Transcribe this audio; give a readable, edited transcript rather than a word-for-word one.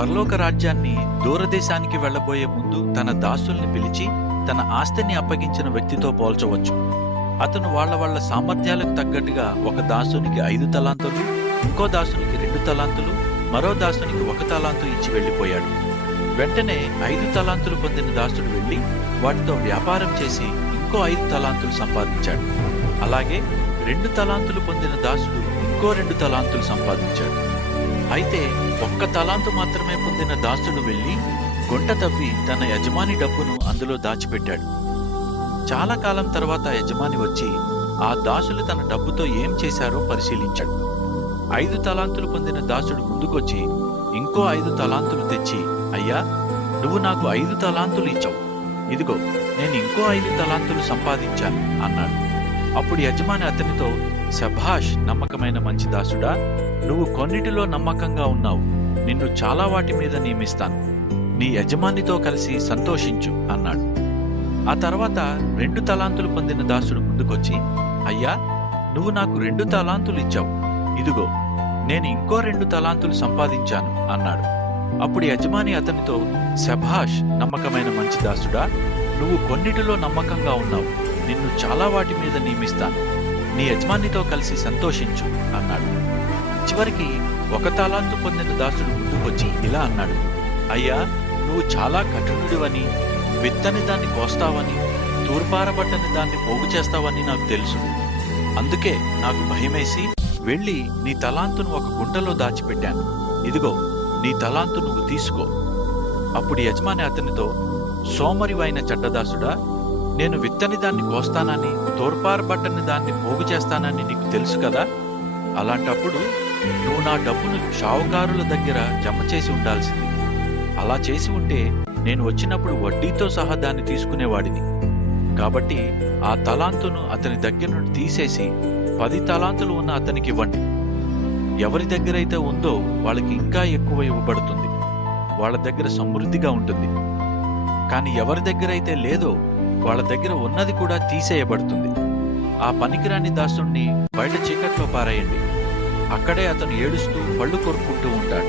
పరలోక రాజ్యాన్ని దూరదేశానికి వెళ్లబోయే ముందు తన దాసుల్ని పిలిచి తన ఆస్తిని అప్పగించిన వ్యక్తితో పోల్చవచ్చు. అతను వాళ్ళ సామర్థ్యాలకు తగ్గట్టుగా ఒక దాసునికి 5 తలాంతులు, ఇంకో దాసునికి 2 తలాంతులు, మరో దాసునికి 1 తలాంతు ఇచ్చి వెళ్లిపోయాడు. వెంటనే 5 తలాంతులు పొందిన దాసుడు వెళ్లి వాటితో వ్యాపారం చేసి ఇంకో 5 తలాంతులు సంపాదించాడు. అలాగే 2 తలాంతులు పొందిన దాసుడు ఇంకో 2 తలాంతులు సంపాదించాడు. అయితే 1 తలాంతు మాత్రమే పొందిన దాసుడు వెళ్లి గుంట తవ్వి తన యజమాని డబ్బును అందులో దాచిపెట్టాడు. చాలా కాలం తర్వాత యజమాని వచ్చి ఆ దాసులు తన డబ్బుతో ఏం చేశారో పరిశీలించాడు. 5 తలాంతులు పొందిన దాసుడు ముందుకొచ్చి ఇంకో 5 తలాంతులు తెచ్చి, అయ్యా, నువ్వు నాకు 5 తలాంతులు ఇచ్చావు, ఇదిగో నేను ఇంకో 5 తలాంతులు సంపాదించాను అన్నాడు. అప్పుడు యజమాని అతనితో, శభాష్, నమ్మకమైన మంచి దాసుడా, నువ్వు కొన్నిటిలో నమ్మకంగా ఉన్నావు, నిన్ను చాలా వాటి మీద నియమిస్తాను, నీ యజమానితో కలిసి సంతోషించు అన్నాడు. ఆ తర్వాత 2 తలాంతులు పొందిన దాసుడు ముందుకొచ్చి, అయ్యా, నువ్వు నాకు 2 తలాంతులు ఇచ్చావు, ఇదిగో నేను ఇంకో 2 తలాంతులు సంపాదించాను అన్నాడు. అప్పుడు యజమాని అతనితో, శభాష్, నమ్మకమైన మంచి దాసుడా, నువ్వు కొన్నిటిలో నమ్మకంగా ఉన్నావు, నిన్ను చాలా వాటి మీద నియమిస్తాను, నీ యజమానితో కలిసి సంతోషించు అన్నాడు. చివరికి 1 తలాంతు పొందిన దాసుడు ముందుకొచ్చి ఇలా అన్నాడు, అయ్యా, నువ్వు చాలా కఠినుడివని, విత్తని దాన్ని కోస్తావని, తూర్పారబట్టని దాన్ని పోగు చేస్తావని నాకు తెలుసు. అందుకే నాకు భయమేసి వెళ్ళి నీ తలాంతును ఒక గుంటలో దాచిపెట్టాను, ఇదిగో నీ తలాంతు నువ్వు తీసుకో. అప్పుడు యజమాని అతనితో, సోమరివైన చెడ్డదాసుడా, నేను విత్తని దాన్ని కోస్తానని, తోర్పారబట్టని దాన్ని పోగు చేస్తానని నీకు తెలుసు కదా. అలాంటప్పుడు నువ్వు నా డబ్బును షావుకారుల దగ్గర జమ చేసి ఉండాల్సింది. అలా చేసి ఉంటే నేను వచ్చినప్పుడు వడ్డీతో సహా దాన్ని తీసుకునేవాడిని. కాబట్టి ఆ తలాంతును అతని దగ్గర నుండి తీసేసి 10 తలాంతులు ఉన్న అతనికి ఇవ్వండి. ఎవరి దగ్గరైతే ఉందో వాళ్ళకి ఇంకా ఎక్కువ ఇవ్వబడుతుంది, వాళ్ళ దగ్గర సమృద్ధిగా ఉంటుంది. కానీ ఎవరి దగ్గరైతే లేదో వాళ్ళ దగ్గర ఉన్నది కూడా తీసేయబడుతుంది. ఆ పనికిరాని దాసుణ్ణి బయట చీకట్లో పారేయండి, అక్కడే అతను ఏడుస్తూ పళ్ళు కొరుక్కుంటూ ఉంటాడు.